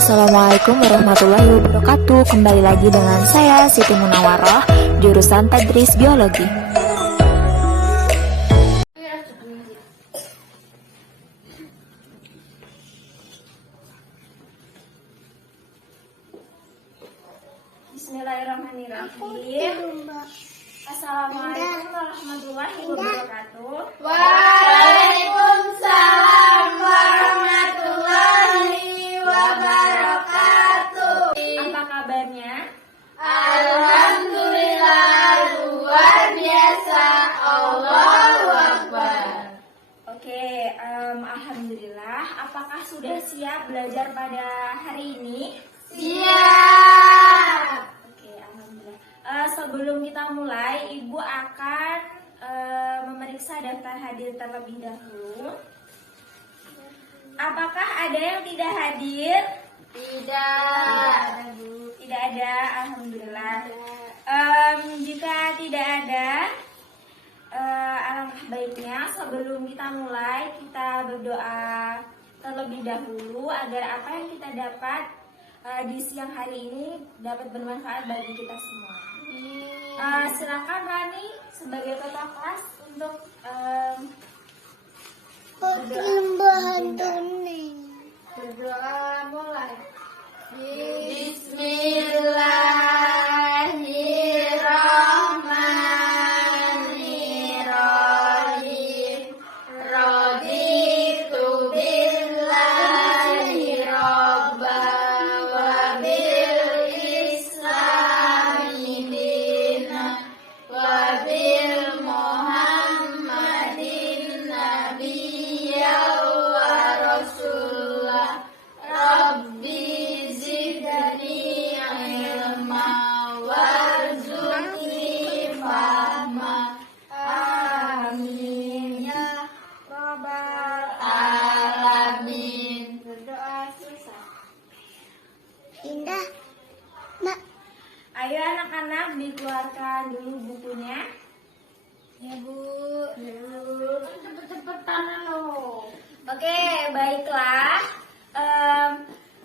Assalamualaikum warahmatullahi wabarakatuh. Kembali lagi dengan saya Siti Munawaroh, jurusan Tadris Biologi. Bismillahirrahmanirrahim. Assalamualaikum warahmatullahi wabarakatuh. Waalaikumsalam warahmatullahi wabarakatuh. Apa kabarnya? Alhamdulillah luar biasa. Allahu Akbar. Oke, alhamdulillah. Apakah sudah siap belajar pada hari ini? Siap. Oke, alhamdulillah. Sebelum kita mulai, Ibu akan memeriksa daftar hadir terlebih dahulu. Apakah ada yang tidak hadir? Tidak. Bu. Tidak ada, alhamdulillah. Jika tidak ada, alangkah baiknya sebelum kita mulai kita berdoa terlebih dahulu agar apa yang kita dapat di siang hari ini dapat bermanfaat bagi kita semua. Silakan Rani sebagai ketua kelas untuk berdoa mulai. Bismillahirrahmanirrahim. Raditu billahi rabban wa bil islami dinan wa bil muhammadin nabiyyan wa rasulah. Rabbi zidni ilma warzuqni fahma. Amin ya Robbal alamin. berdoa susah. Indah. Ayo anak-anak dikeluarkan dulu bukunya. Ya Bu. Cepet-cepetan lo. Oke, baiklah.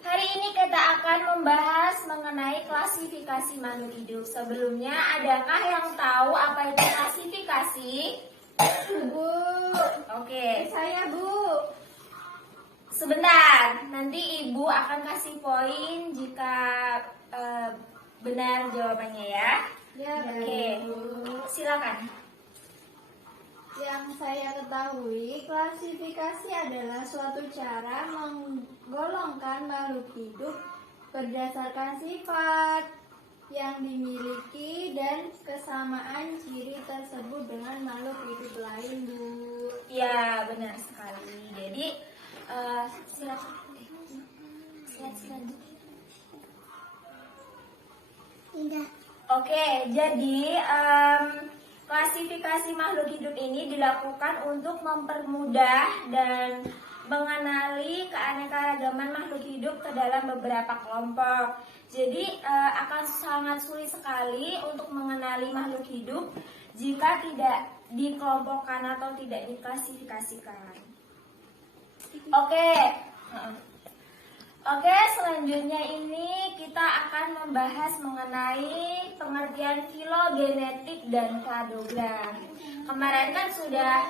Hari ini kita akan membahas mengenai klasifikasi makhluk hidup. Sebelumnya, adakah yang tahu apa itu klasifikasi? Bu. Oke, Saya Bu. sebentar. Nanti Ibu akan kasih poin jika benar jawabannya ya. Ya Oke, Bu. silakan. Yang saya ketahui, klasifikasi adalah suatu cara menggolongkan makhluk hidup berdasarkan sifat yang dimiliki dan kesamaan ciri tersebut dengan makhluk hidup lain, Bu. Ya, benar sekali. Jadi, silakan. Slide selanjutnya. Oke, jadi klasifikasi makhluk hidup ini dilakukan untuk mempermudah dan mengenali keanekaragaman makhluk hidup ke dalam beberapa kelompok. Jadi akan sangat sulit sekali untuk mengenali makhluk hidup jika tidak dikelompokkan atau tidak diklasifikasikan. Oke, selanjutnya ini kita akan membahas mengenai pengertian filogenetik dan kladogram. Kemarin kan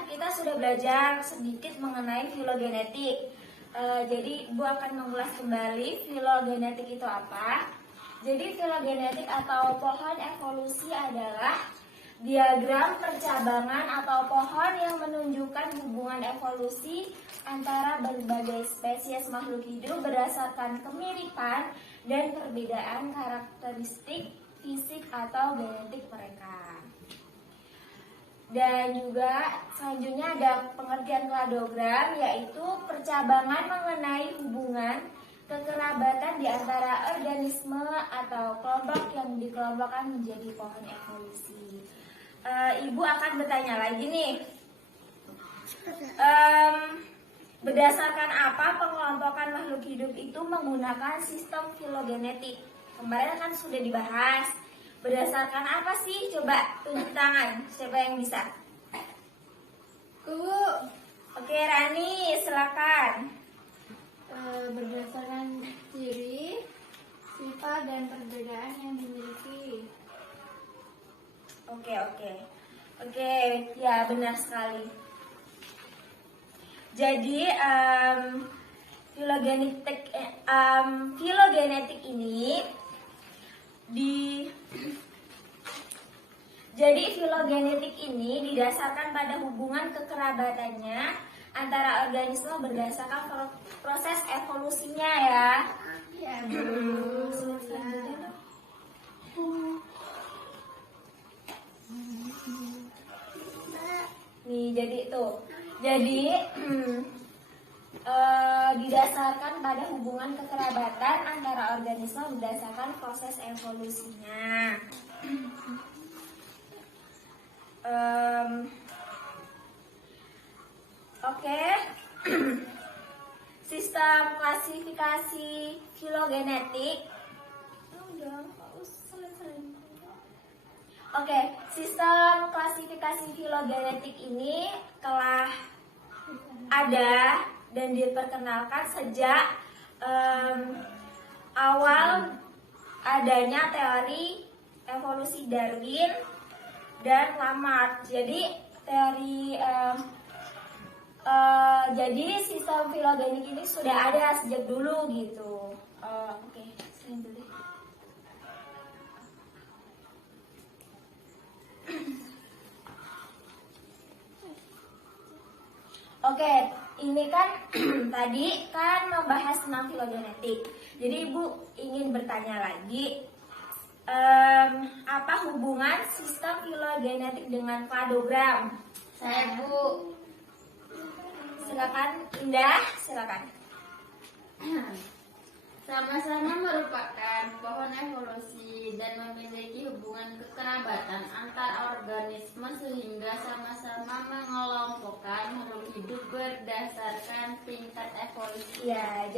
kita sudah belajar sedikit mengenai filogenetik. Jadi Ibu akan mengulas kembali filogenetik itu apa. Jadi filogenetik atau pohon evolusi adalah diagram percabangan atau pohon yang menunjukkan hubungan evolusi antara berbagai spesies makhluk hidup berdasarkan kemiripan dan perbedaan karakteristik fisik atau genetik mereka. Dan juga selanjutnya ada pengertian kladogram, yaitu percabangan mengenai hubungan kekerabatan di antara organisme atau kelompok yang dikelompokkan menjadi pohon evolusi. Ibu akan bertanya lagi nih, berdasarkan apa pengelompokan makhluk hidup itu menggunakan sistem filogenetik? Kemarin kan sudah dibahas. Berdasarkan apa sih? Coba tunjuk tangan. Siapa yang bisa? Bu. Oke, Rani, silakan. Berdasarkan ciri Oke, ya benar sekali. Jadi filogenetik ini didasarkan pada hubungan kekerabatannya antara organisme berdasarkan proses evolusinya ya. Ya, Nih, jadi didasarkan pada hubungan kekerabatan antara organisme berdasarkan proses evolusinya. Oke. Sistem klasifikasi filogenetik. Oke, sistem klasifikasi filogenetik ini telah ada dan diperkenalkan sejak awal adanya teori evolusi Darwin dan Lamarck. Jadi sistem filogenetik ini sudah ada sejak dulu gitu. Oke, selain dulu. Oke, ini kan tadi kan membahas tentang filogenetik. Jadi Ibu ingin bertanya lagi, apa hubungan sistem filogenetik dengan kladogram? Saya Bu. Silakan Indah, silakan. Sama-sama merupakan pohon evolusi dan memiliki hubungan kekerabatan antar organisme sehingga sama-sama mengelompokkan makhluk hidup berdasarkan tingkat evolusi. Ya,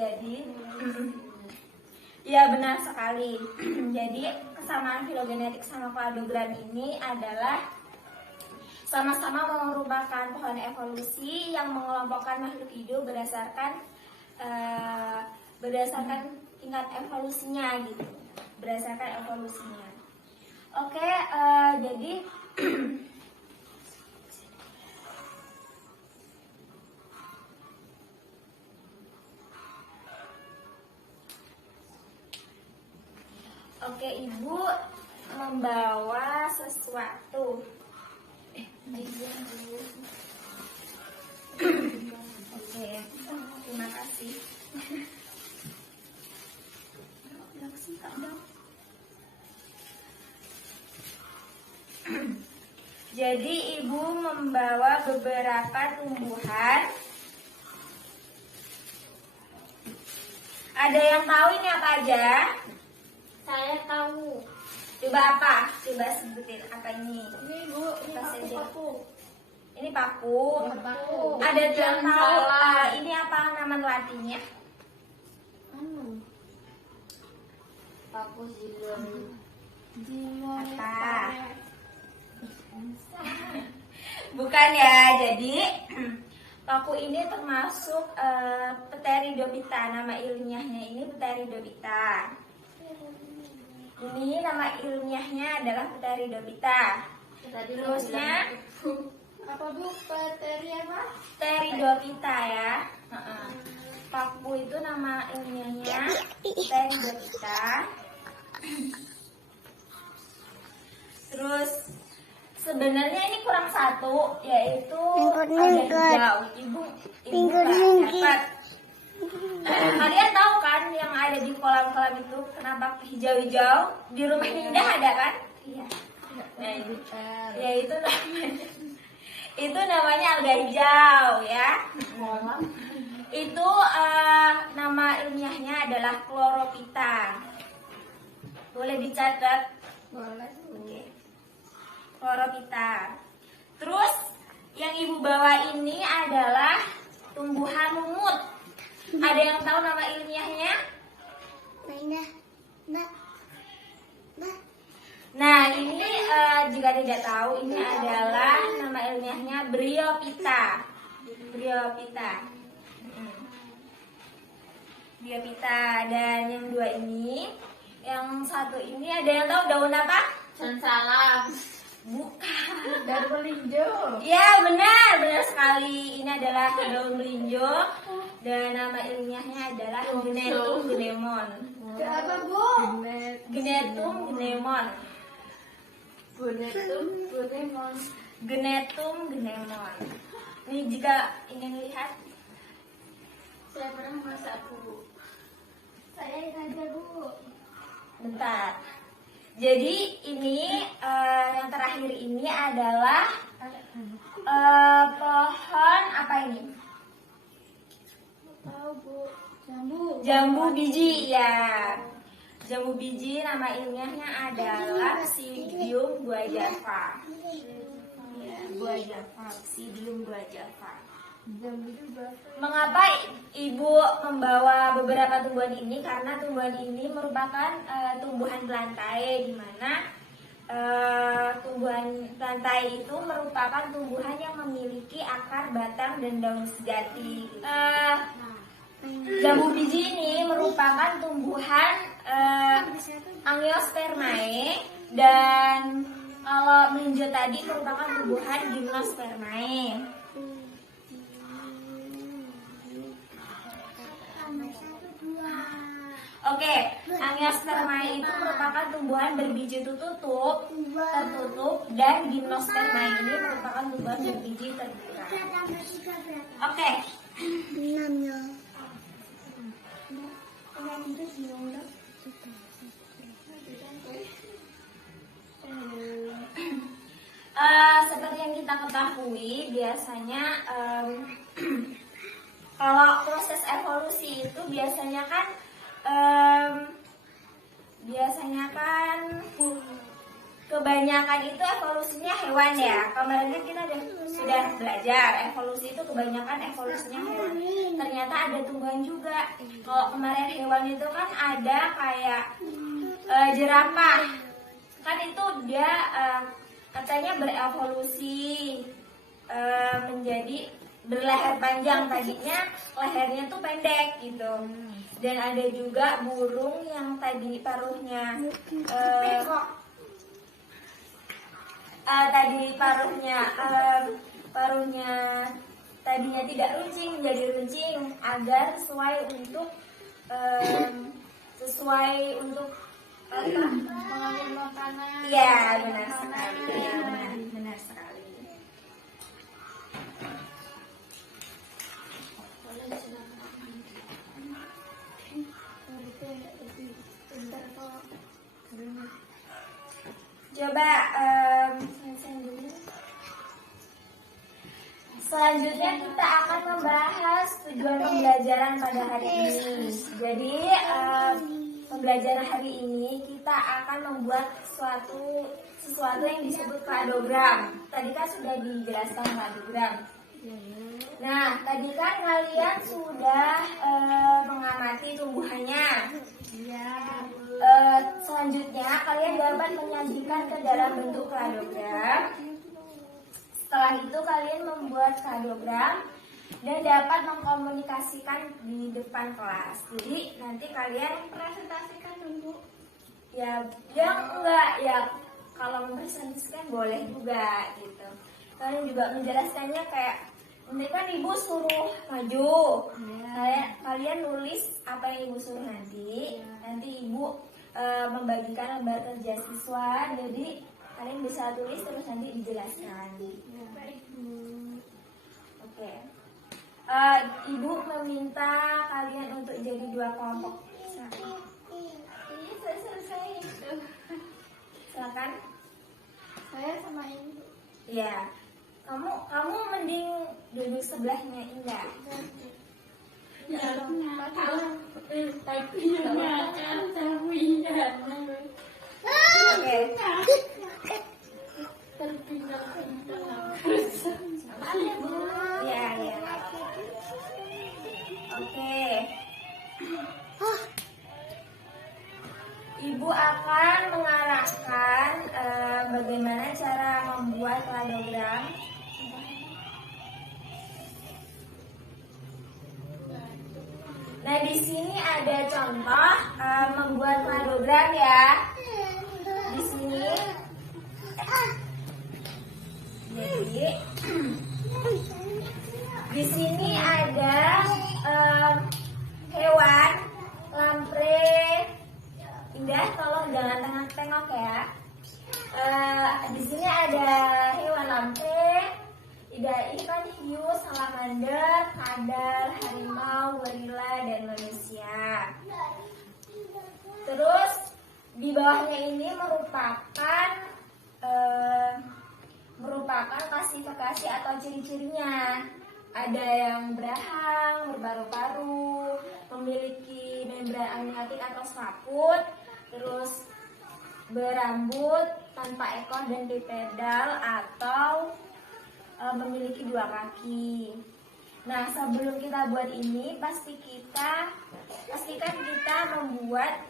ya benar sekali. Jadi kesamaan filogenetik sama kladogram ini adalah sama-sama merupakan pohon evolusi yang mengelompokkan makhluk hidup berdasarkan tingkat evolusinya gitu, berdasarkan evolusinya. Oke, jadi oke, Ibu membawa sesuatu. Oke, terima kasih. Jadi Ibu membawa beberapa tumbuhan. Ada yang tahu ini apa aja? Saya tahu. Coba apa? Coba sebutin apa ini? Ini Bu, ini paku-paku. Ini paku. Paku. Ada yang tahu ini apa nama latinnya? Paku zilon. Apa? Bukan ya. Jadi paku ini termasuk Pteridophyta. Nama ilmiahnya ini Pteridophyta. Ini nama ilmiahnya adalah Pteridophyta. Terusnya apa Bu? Pteri apa? Pteridophyta ya. Paku itu nama ilmiahnya Pteridophyta. Terus sebenarnya ini kurang satu, yaitu ada hijau. Ibu dapat. Kalian tahu kan yang ada di kolam-kolam itu kenapa hijau-hijau? Di rumah Indah ada kan? Iya. Nah, ya itu namanya alga hijau ya. Itu nama ilmiahnya adalah Chlorophyta. Boleh dicatat? Boleh. Oke. Chlorophyta. Terus yang Ibu bawa ini adalah tumbuhan lumut. Ada yang tahu nama ilmiahnya? Nah, ini jika tidak tahu, ini adalah nama ilmiahnya Bryophyta. Bryophyta. Dan yang dua ini, yang satu ini ada yang tahu daun apa? Sansalam. Bukan. Daun melinjo. Ya benar, benar sekali. Ini adalah daun melinjo dan nama ilmiahnya adalah Genetum gnemon. Ke apa, Bu? Genetum gnemon. Bunemon. Genetum gnemon. Ini jika ingin lihat, Saya pernah masak, Bu. Saya aja, Bu. bentar. Jadi ini yang terakhir ini adalah pohon apa ini? Tahu, Bu. Jambu. Jambu biji ya. Jambu biji nama ilmiahnya adalah Psidium guajava. Ya, guajava, Psidium guajava. Jambu juga. Mengapa Ibu membawa beberapa tumbuhan ini? Karena tumbuhan ini merupakan tumbuhan pelantai, di mana tumbuhan pelantai itu merupakan tumbuhan yang memiliki akar, batang, dan daun sejati. Jambu biji ini merupakan tumbuhan Angiospermae, dan kalau melinjo tadi merupakan tumbuhan Gymnospermae. Oke, Angiospermae itu merupakan tumbuhan berbiji tertutup, dan Gymnospermae ini merupakan tumbuhan berbiji terbuka. Oke. Seperti yang kita ketahui, biasanya kalau proses evolusi itu biasanya kan kebanyakan itu evolusinya hewan ya. Kemarin kan kita sudah belajar evolusi itu kebanyakan evolusinya hewan. Ternyata ada tumbuhan juga. Kalau kemarin hewan itu kan ada kayak jerapah. Kan itu dia katanya berevolusi menjadi berleher panjang, tadinya lehernya tuh pendek gitu. Dan ada juga burung yang tadi paruhnya tadinya tidak runcing menjadi runcing agar sesuai untuk Mengambil makanan. ya benar sekali, benar sekali. Coba selanjutnya kita akan membahas tujuan pembelajaran pada hari ini. Jadi pembelajaran hari ini kita akan membuat sesuatu yang disebut kladogram. Tadi kan sudah dijelaskan kladogram. Nah, tadi kan kalian sudah mengamati tumbuhannya. Selanjutnya kalian dapat menyajikan ke dalam bentuk kladogram. Setelah itu kalian membuat kladogram dan dapat mengkomunikasikan di depan kelas. Jadi nanti kalian Presentasikan dulu. ya enggak ya, kalau mempresentasikan boleh juga gitu. Kalian juga menjelaskannya kayak nanti kan ibu suruh maju, kalian nulis apa yang ibu suruh nanti ibu membagikan lembar kerja siswa, jadi kalian bisa tulis terus nanti dijelaskan. Oke. Ibu meminta kalian untuk jadi 2 kelompok. Ini selesai. Silakan. Saya sama Ibu. Ya. Kamu mending duduk sebelahnya Indah. Oke. Ya. Oke. Ibu akan mengarahkan bagaimana cara membuat kladogram. Nah, di sini ada contoh membuat kladogram ya. Di sini Jadi di sini ada hewan lamprey. Indah, tolong jangan tengok ya. Di sini ada hewan lamprey, ikan hiu, salamander, kadal, harimau, gorila, dan manusia. Terus di bawahnya ini merupakan klasifikasi atau ciri-cirinya. Ada yang berahang, berparu-paru, memiliki membran amniotik atau selaput, terus berambut, tanpa ekor dan bipedal atau memiliki 2 kaki. Nah, sebelum kita buat ini, pastikan kita membuat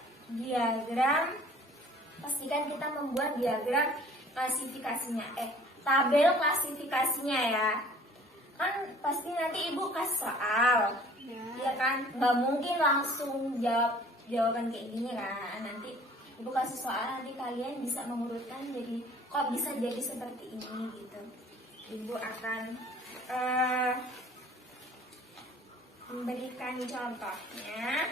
diagram klasifikasinya. Tabel klasifikasinya ya. Kan pasti nanti ibu kasih soal, ya kan? Nggak mungkin langsung jawaban kayak gini kan. Nanti ibu kasih soal, nanti kalian bisa mengurutkan jadi kok bisa jadi seperti ini gitu. Ibu akan memberikan contohnya.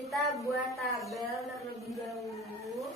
Kita buat tabel terlebih dahulu.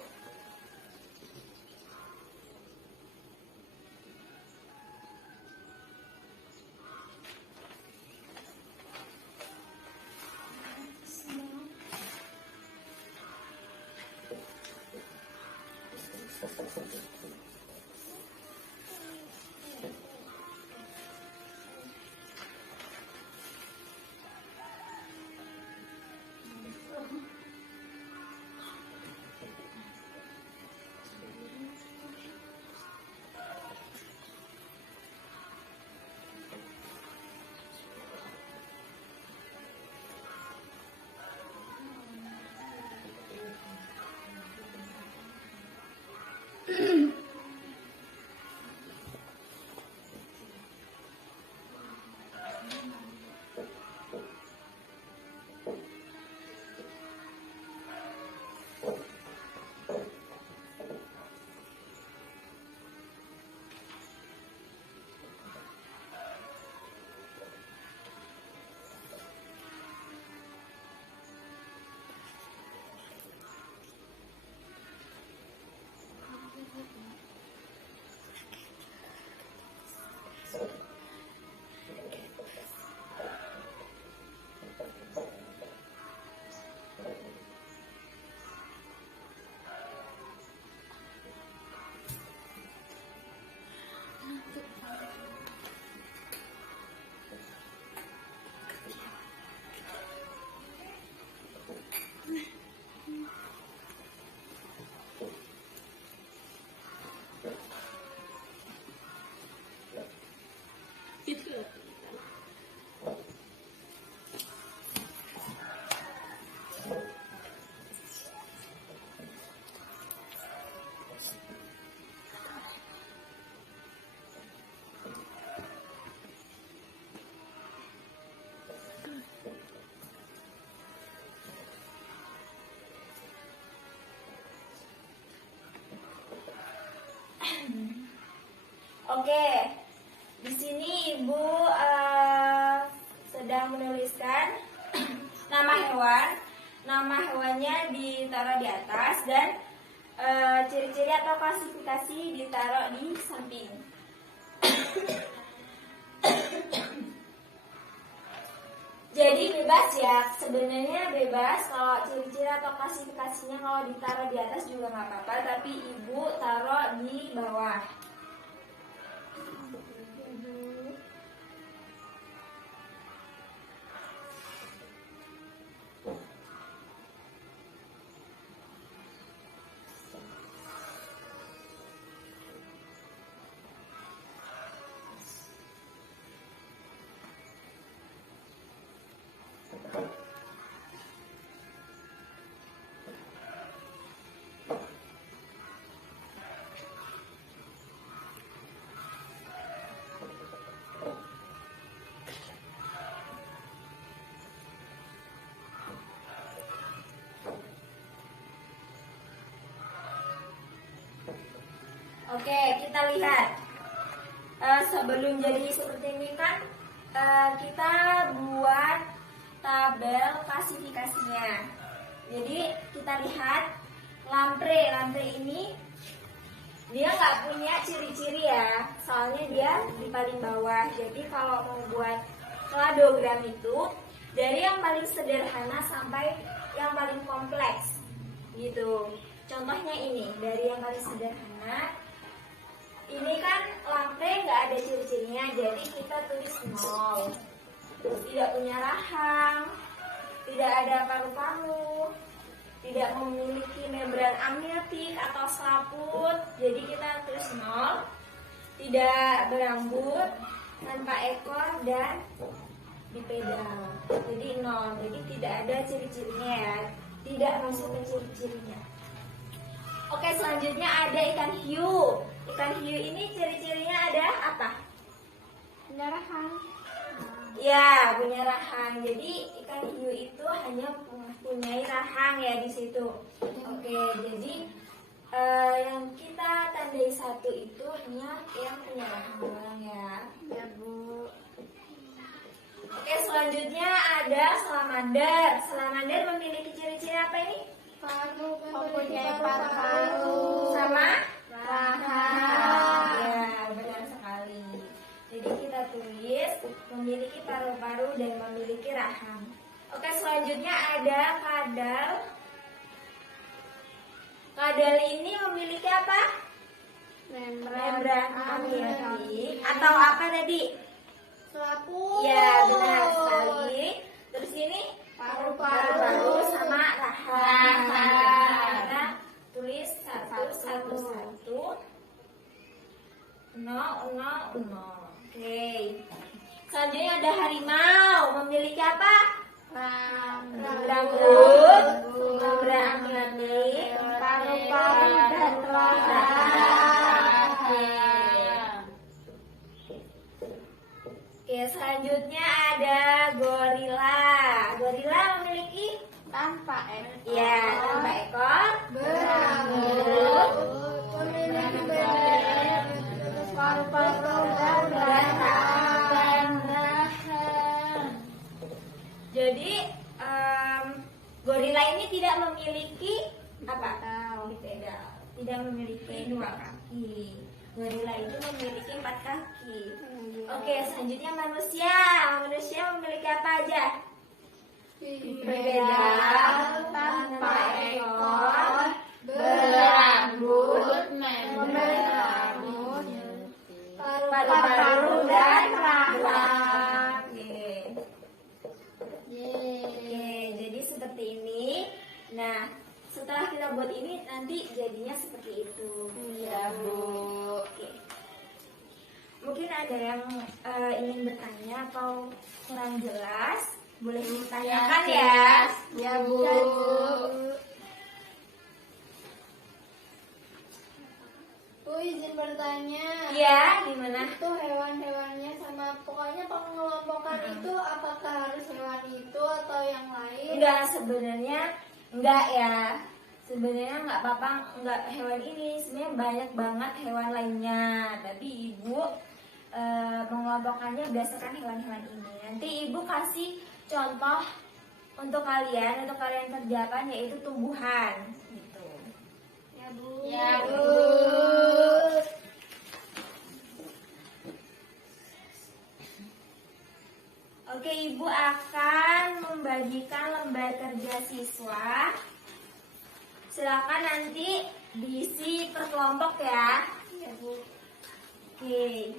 Oke, di sini ibu sedang menuliskan nama hewan. Nama hewannya ditaruh di atas dan ciri-ciri atau klasifikasi ditaruh di samping. Jadi bebas ya, sebenarnya bebas kalau ciri-ciri atau klasifikasinya kalau ditaruh di atas juga nggak apa-apa, tapi ibu taruh di bawah. Oke, kita lihat. Sebelum jadi seperti ini kan kita buat tabel klasifikasinya. Jadi kita lihat lamprey ini dia nggak punya ciri-ciri ya, soalnya dia di paling bawah. Jadi kalau mau buat kladogram itu dari yang paling sederhana sampai yang paling kompleks gitu. Contohnya ini dari yang paling sederhana. Ini kan lamprey nggak ada ciri-cirinya, jadi kita tulis 0. Terus tidak punya rahang, tidak ada paru-paru, tidak memiliki membran amniotik atau selaput, jadi kita tulis 0. Tidak berambut, tanpa ekor dan bipedal, jadi 0. Jadi tidak ada ciri-cirinya ya, tidak masuk ke ciri-cirinya. Oke, selanjutnya ada ikan hiu. Ikan hiu ini ciri-cirinya ada apa? Punya rahang. Ya, punya rahang. Jadi ikan hiu itu hanya mempunyai rahang ya di situ. Oke, jadi yang kita tandai 1 itu hanya yang punya rahang ya. Ya, Bu. Oke, selanjutnya ada salamander. Salamander memiliki ciri-ciri apa ini? Mempunyai paru-paru Sama rahang. ya, benar sekali. Jadi kita tulis memiliki paru-paru dan memiliki rahang. Oke, selanjutnya ada kadal. Kadal ini memiliki apa? Membran amniotik atau apa tadi? Selaput. Ya, benar sekali. Terus ini Paru-paru sama rahang. Kita tulis 111 000. Oke. Selanjutnya ada harimau. Memiliki apa? Rambut, membran amniotik, paru-paru dan rahang. Oke, selanjutnya ada gorila. Gorila memiliki tanpa ekor. ya tanpa ekor, Berambut. Memiliki beberapa paru-paru dan rahang. Jadi gorila ini tidak memiliki apa? Bipedal. Tidak memiliki 2 kaki. Gorila itu memiliki 4 kaki. Oke, selanjutnya manusia. Manusia memiliki apa aja? Bipedal, tanpa ekor, berambut, membran Paru-paru dan rahang. rahang. Oke, jadi seperti ini. Nah, setelah kita buat ini nanti jadinya seperti itu. Ya, Bu. Oke. Mungkin ada yang ingin bertanya atau kurang jelas, boleh ditanyakan ya. Ya, Bu. Bu, izin bertanya. Iya, gimana? Itu hewan-hewannya sama pokoknya pengelompokan itu apakah harus hewan itu atau yang lain? Enggak, sebenarnya enggak ya. Sebenarnya enggak apa-apa, enggak hewan ini. Sebenarnya banyak banget hewan lainnya. Tapi Ibu mengelompokkannya berdasarkan hewan-hewan ini. Nanti Ibu kasih contoh untuk kalian kerjakan yaitu tumbuhan gitu. Ya, Bu. Ya, Bu. Oke, Ibu akan membagikan lembar kerja siswa. Silakan nanti diisi per kelompok ya. Ya, Bu. Oke.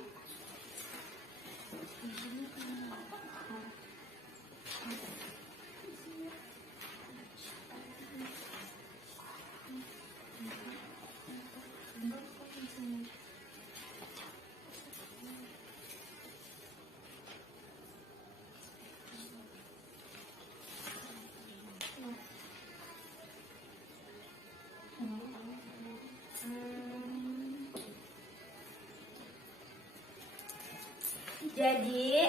Jadi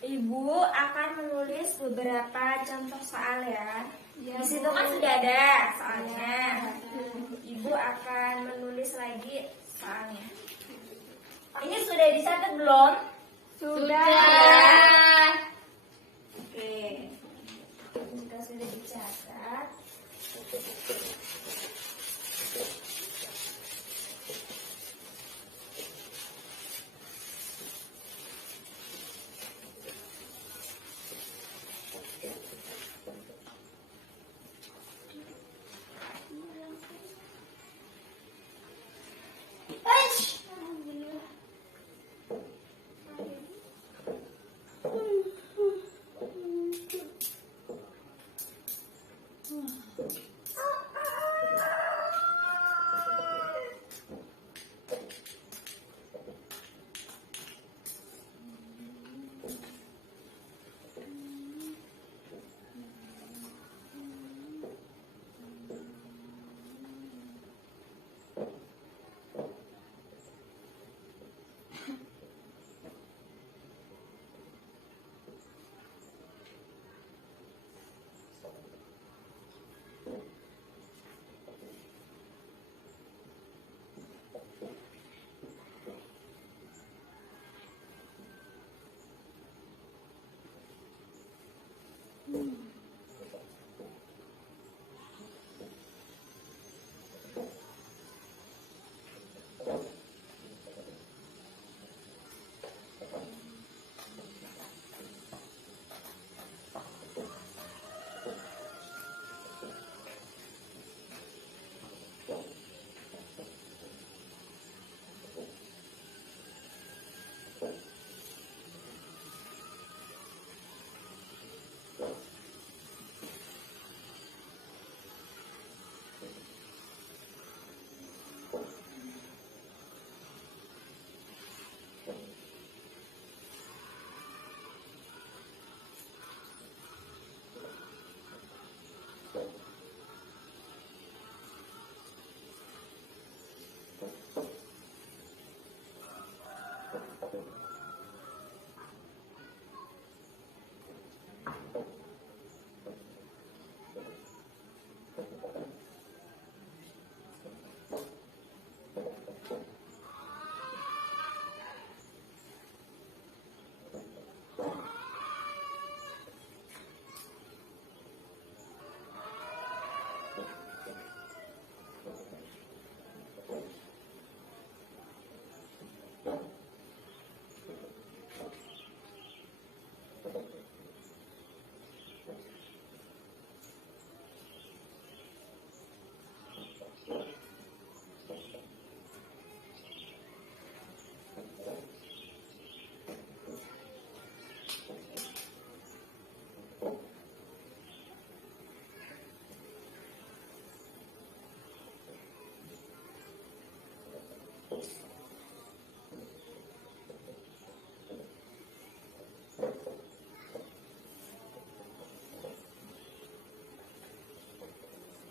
Ibu akan menulis beberapa contoh soal ya. Di situ kan sudah ada soalnya. Ibu Ibu akan menulis lagi soalnya. Ini sudah dicatat belum? Sudah. Oke. Jika sudah dicatat,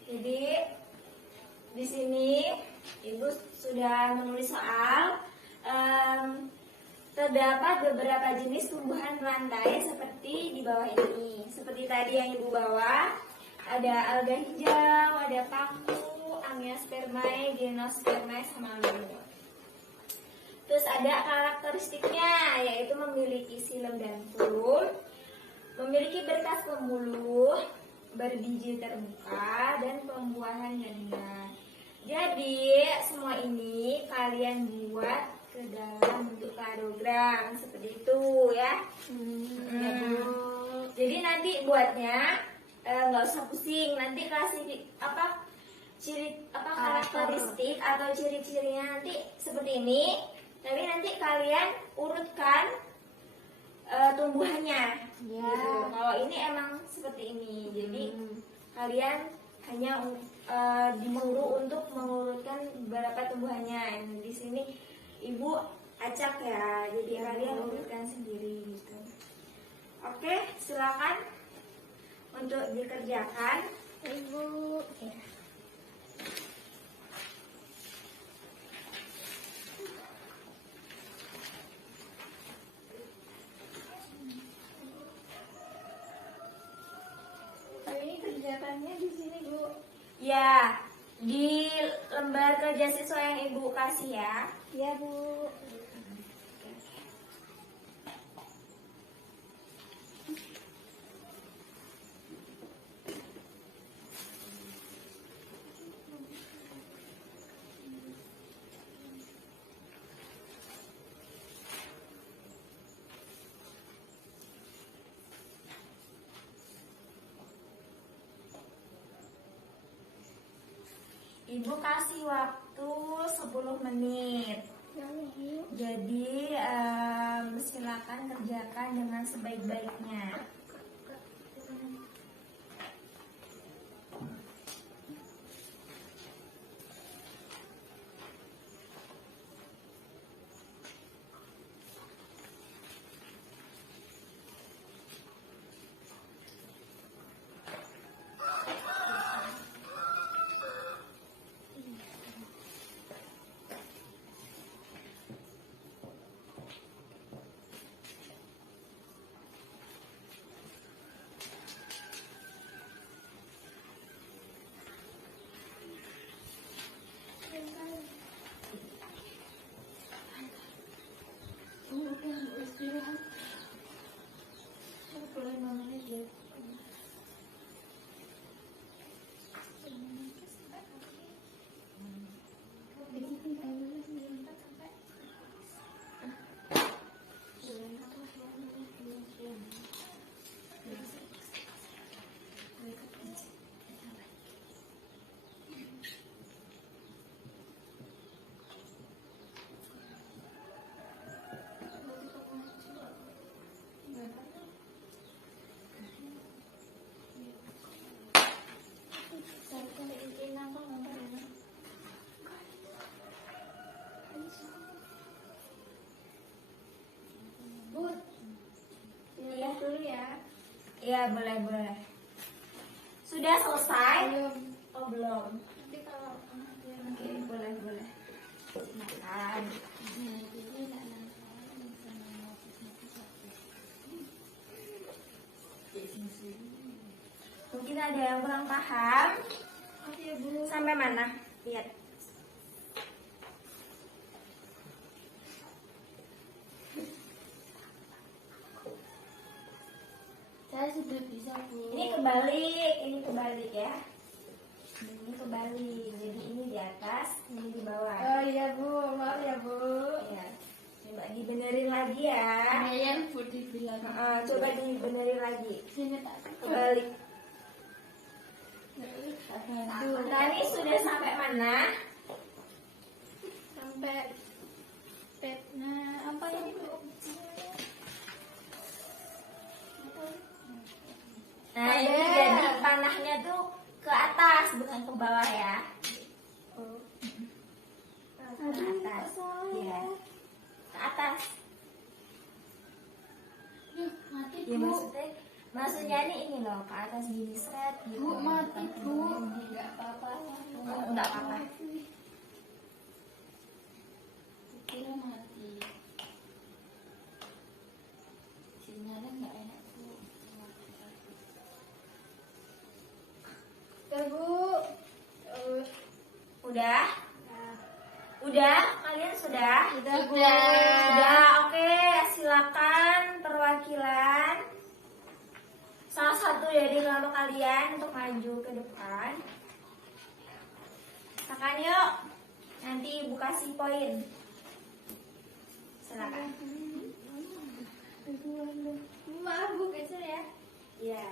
jadi di sini Ibu sudah menulis soal. Terdapat beberapa jenis tumbuhan lantai seperti di bawah ini. Seperti tadi yang Ibu bawa, ada alga hijau, ada paku, Angiospermae, Gymnospermae, sama lemur. Terus ada karakteristiknya, yaitu memiliki xilem dan fluid, memiliki berkas pembuluh, berbiji terbuka, dan pembuahan ganda. Jadi semua ini kalian buat ke dalam bentuk kladogram seperti itu ya. Jadi nanti buatnya nggak usah pusing, nanti karakteristik atau ciri-cirinya nanti seperti ini. Tapi nanti kalian urutkan tumbuhannya. Ya. Gitu. Kalau ini emang seperti ini, jadi kalian hanya dimuru untuk mengurutkan beberapa tumbuhannya. Di sini Ibu acak ya, jadi kalian urutkan sendiri gitu. Oke, silakan untuk dikerjakan, Ibu. Ya. Ini kerjakannya di sini, Bu. Ya, di lembar beasiswa yang Ibu kasih ya. Iya, Bu. Ibu kasih waktu 10 menit. Jadi silakan kerjakan dengan sebaik-baiknya. Bu, lihat dulu ya. Iya, boleh. Sudah selesai? Belum. Oh, belum. Nanti kalau Oke, boleh. Silakan. Mungkin ada yang kurang paham. Oke, Bu. Sampai mana? Lihat. Saya sudah bisa, Bu. Ini kebalik ya. Ini kebalik. Jadi ini di atas, ini di bawah. Oh iya, Bu. Maaf ya, Bu. Ya. Coba dibenerin lagi ya. Lumayan Bu dibilang. Coba dibenerin lagi. Sini tak Kebalik. bantu. Nah, ini sudah sampai mana? Sampai petnya apa ya, Bu? Nah, ini jadi panahnya tuh ke atas, bukan ke bawah ya. Ke atas. Ya. Ke atas. Mati, Ya Bu. maksudnya ini loh, ke atas gini seret gitu. Bu, mati, Bu. Enggak apa-apa. Enggak apa-apa. Kira mati. Sinyalnya nggak enak, Bu. Bu. Udah? Udah? Kalian sudah? Sudah, Bu. Sudah, oke. Silakan perwakilan salah satu dari kelompok kalian untuk maju ke depan. Silakan yuk. Nanti Ibu kasih poin. Silakan. Maaf, Bu, geser ya. Iya.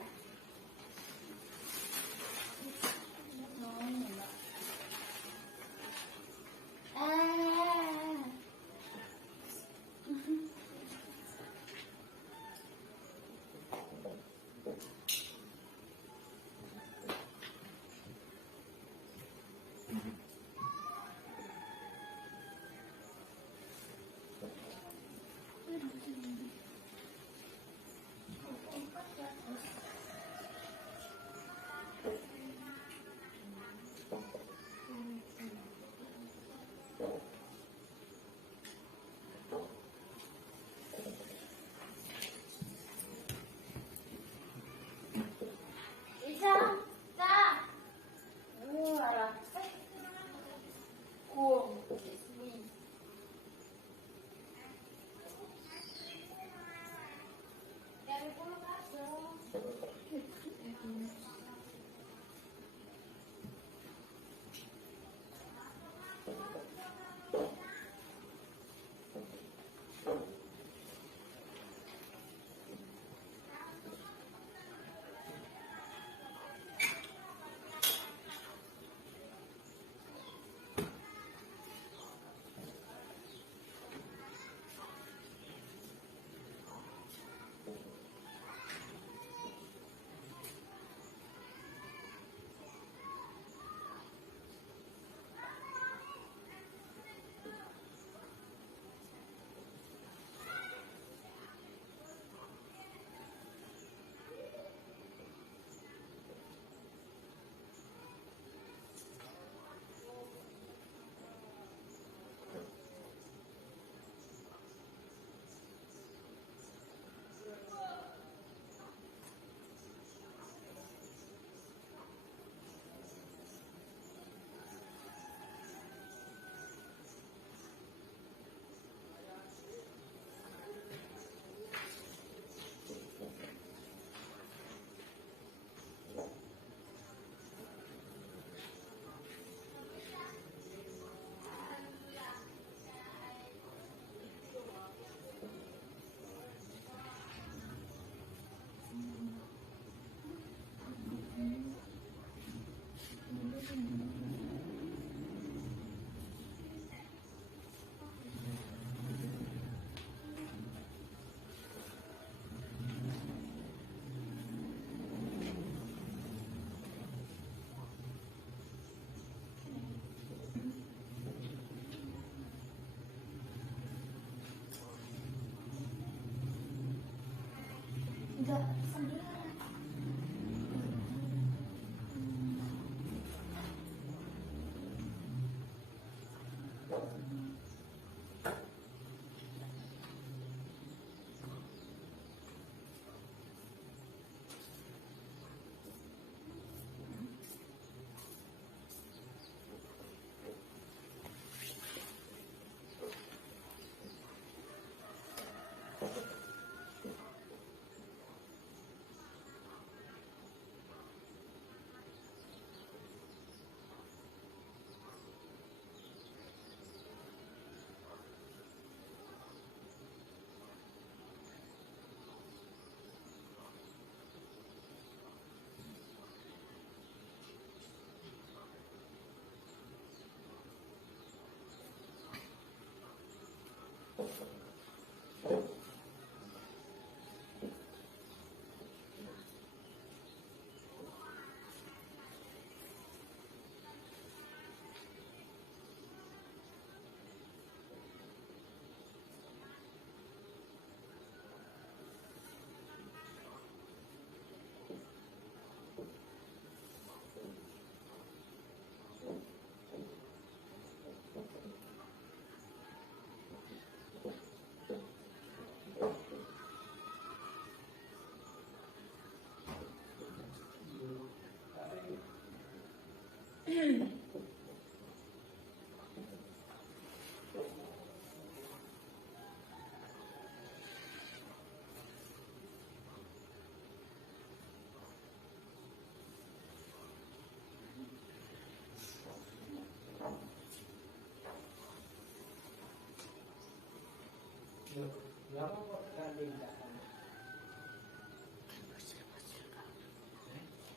Enggak, sembilan.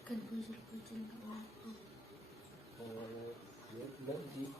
Kan bujur-bujur nggak mampu. Oh, ya belum sih.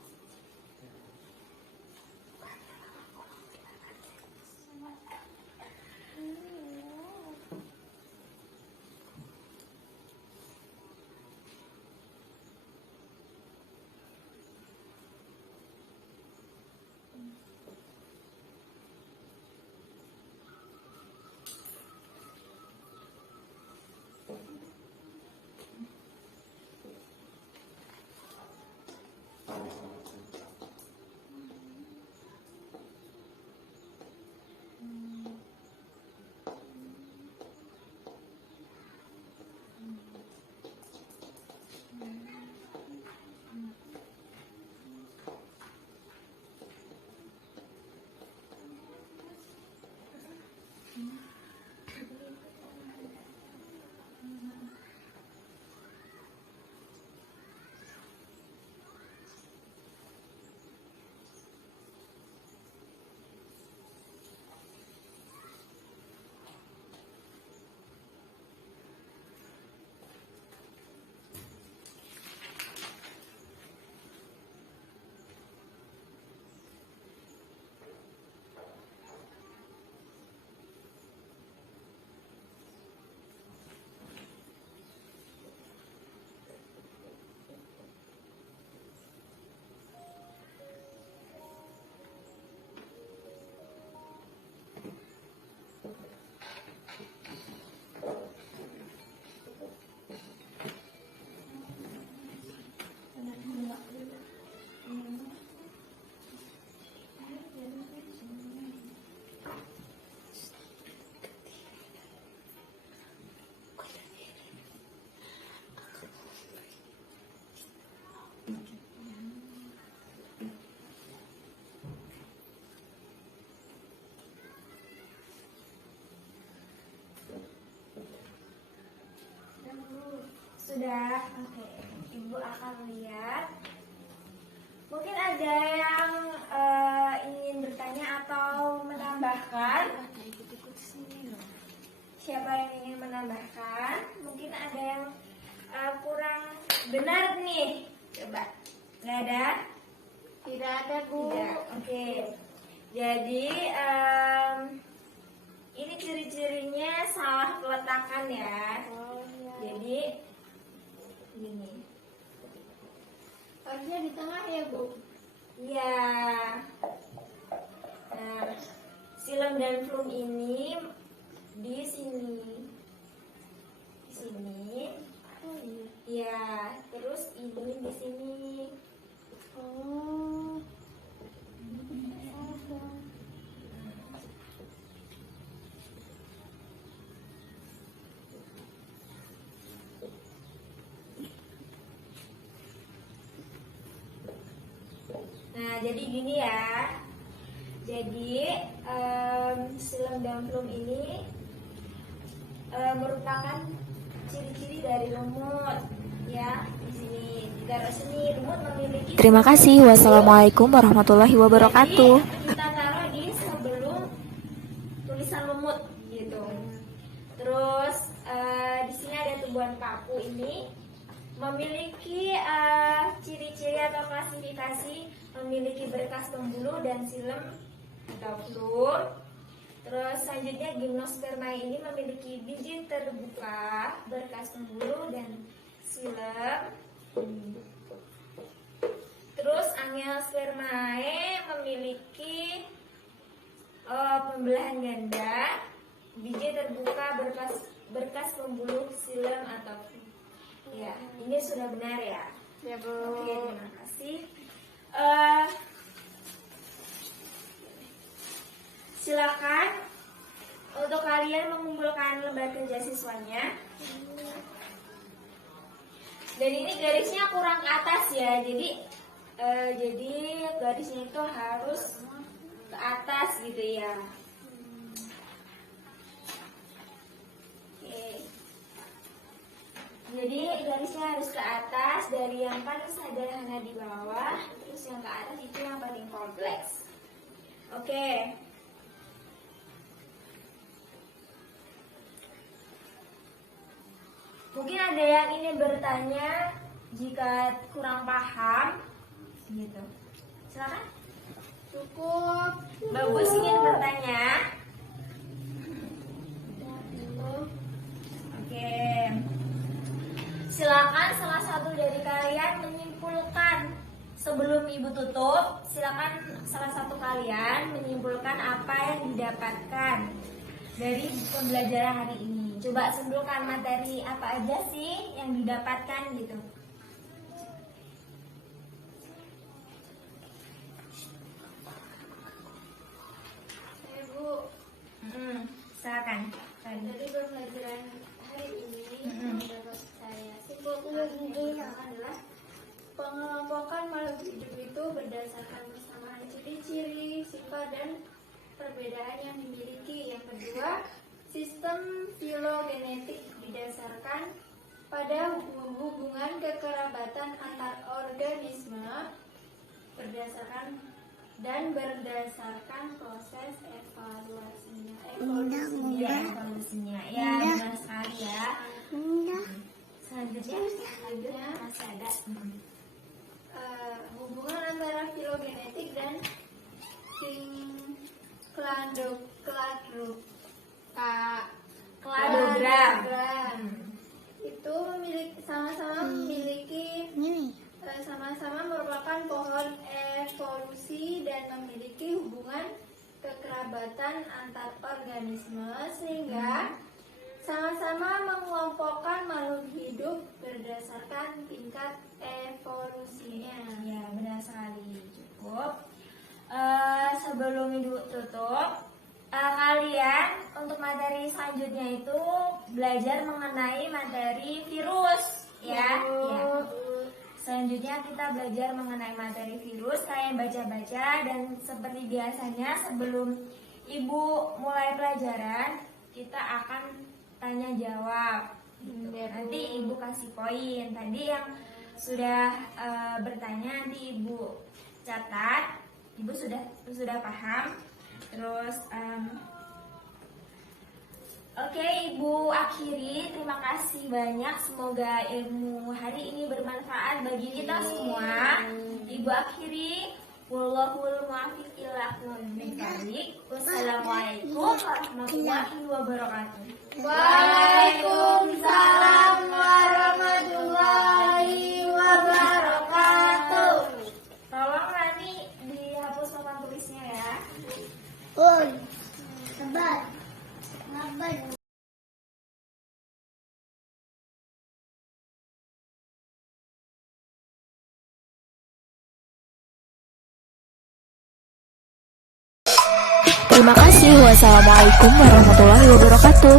Sudah, oke. Ibu akan lihat. Mungkin ada yang ingin bertanya atau menambahkan. Siapa yang ingin menambahkan? Mungkin ada yang kurang benar nih. Coba. Nggak ada? Tidak ada, Bu. Tidak. Oke. Jadi ini ciri-cirinya salah peletakan ya. Oh, iya. Jadi gini. Harusnya di tengah ya, Bu. Iya. Nah, silem dan flum ini di sini. sini. Oh iya. Ya, terus hidungin di sini. Oh. Nah, jadi gini ya. Jadi silang damplum ini merupakan ciri-ciri dari lumut ya. Di sini di sini lumut memiliki. Terima kasih. Wassalamualaikum warahmatullahi wabarakatuh. Jadi, kita taruh di sebelum tulisan lumut gitu. Terus di sini ada tumbuhan paku ini memiliki ciri-ciri atau klasifikasi, memiliki berkas pembuluh dan silem atau flur. Terus selanjutnya gimnospermae ini memiliki biji terbuka, berkas pembuluh dan silem. Terus angiospermae memiliki pembelahan ganda, biji terbuka, berkas pembuluh, silem atau flur. Ya, ini sudah benar ya. Ya, Bu. Oke, terima kasih. Silakan untuk kalian mengumpulkan lembar kerja siswanya. Dan ini garisnya kurang ke atas ya, jadi garisnya itu harus ke atas gitu ya. Oke. Jadi garisnya harus ke atas, dari yang paling sederhana di bawah, terus yang ke atas itu yang paling kompleks. Oke. Mungkin ada yang ingin bertanya jika kurang paham, gitu. Silakan. Cukup. Bagus ingin bertanya. Oke. Silakan salah satu dari kalian menyimpulkan sebelum ibu tutup. Silakan salah satu kalian menyimpulkan apa yang didapatkan dari pembelajaran hari ini. Coba simpulkan materi apa aja sih yang didapatkan gitu. Ibu, Silakan. dari pembelajaran hari ini menurut saya simpulkannya adalah pengelompokan makhluk hidup itu berdasarkan kesamaan ciri-ciri, sifat dan perbedaan yang dimiliki. Yang kedua, sistem filogenetik didasarkan pada hubungan kekerabatan antar organisme berdasarkan proses evaluasinya. Evolusinya. Ya, benar sekali ya. Selanjutnya masih ada. Hubungan antara filogenetik dan kladogram itu sama-sama merupakan pohon evolusi dan memiliki hubungan kekerabatan antar organisme sehingga sama-sama mengelompokkan makhluk hidup berdasarkan tingkat evolusinya. Ya, benar sekali. Cukup. Sebelum ibu tutup, kalian untuk materi selanjutnya itu belajar mengenai materi virus ya. Selanjutnya kita belajar mengenai materi virus. Kalian baca-baca dan seperti biasanya sebelum ibu mulai pelajaran kita akan tanya jawab. Nanti ibu kasih poin. Tadi yang sudah bertanya nanti ibu catat. Ibu sudah paham. Terus oke, ibu akhiri. Terima kasih banyak. Semoga ilmu hari ini bermanfaat bagi kita semua. Ibu akhiri. Wallahul muwaffiq ila aqwamit thoriq. Wassalamualaikum warahmatullahi wabarakatuh. Waalaikumsalam warahmatullahi wabarakatuh. Tolong nanti dihapus papan tulisnya ya. Oi, sabar. Terima kasih. Wassalamualaikum warahmatullahi wabarakatuh.